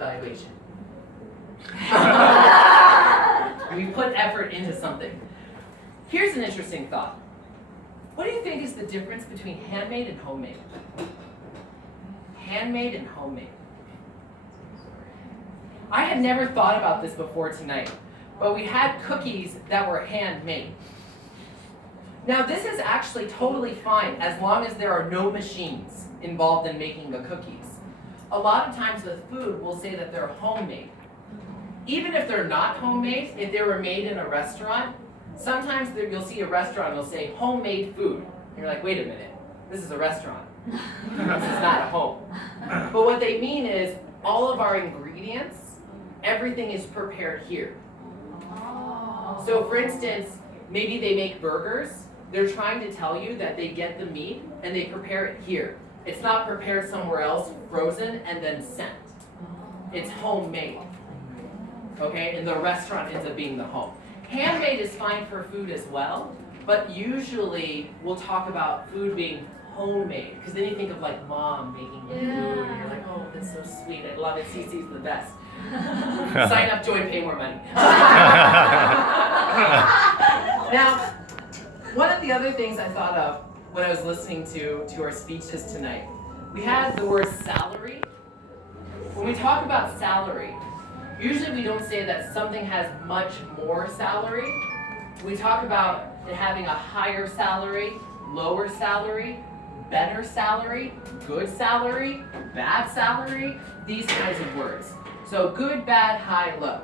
evaluation. We put effort into something. Here's an interesting thought. What do you think is the difference between handmade and homemade? Handmade and homemade. I had never thought about this before tonight, but we had cookies that were handmade. Now this is actually totally fine as long as there are no machines involved in making the cookies. A lot of times with food, we'll say that they're homemade. Even if they're not homemade, if they were made in a restaurant, sometimes you'll see a restaurant and they'll say homemade food. And you're like, wait a minute, this is a restaurant. This is not a home. But what they mean is all of our ingredients, everything is prepared here. So for instance, maybe they make burgers. They're trying to tell you that they get the meat and they prepare it here. It's not prepared somewhere else, frozen, and then sent. It's homemade. Okay, and the restaurant ends up being the home. Handmade is fine for food as well, but usually we'll talk about food being homemade, because then you think of like mom making food, and you're like, oh, that's so sweet, I love it, Cece's the best. Sign up, join, pay more money. Now, one of the other things I thought of when I was listening to our speeches tonight, we had the word salary. When we talk about salary, usually we don't say that something has much more salary. We talk about it having a higher salary, lower salary, better salary, good salary, bad salary, these kinds of words. So good, bad, high, low.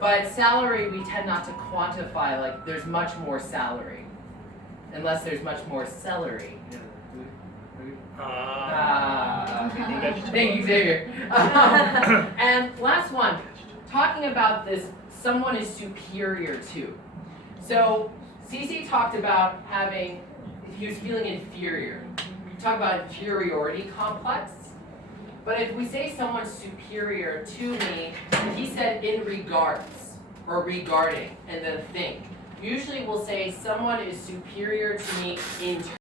But salary, we tend not to quantify like there's much more salary, unless there's much more celery. Thank you, Xavier. And last one, talking about this, someone is superior to. So Cece talked about having, he was feeling inferior. We talk about inferiority complex. But if we say someone's superior to me, if he said in regards or regarding and then think, usually we'll say someone is superior to me in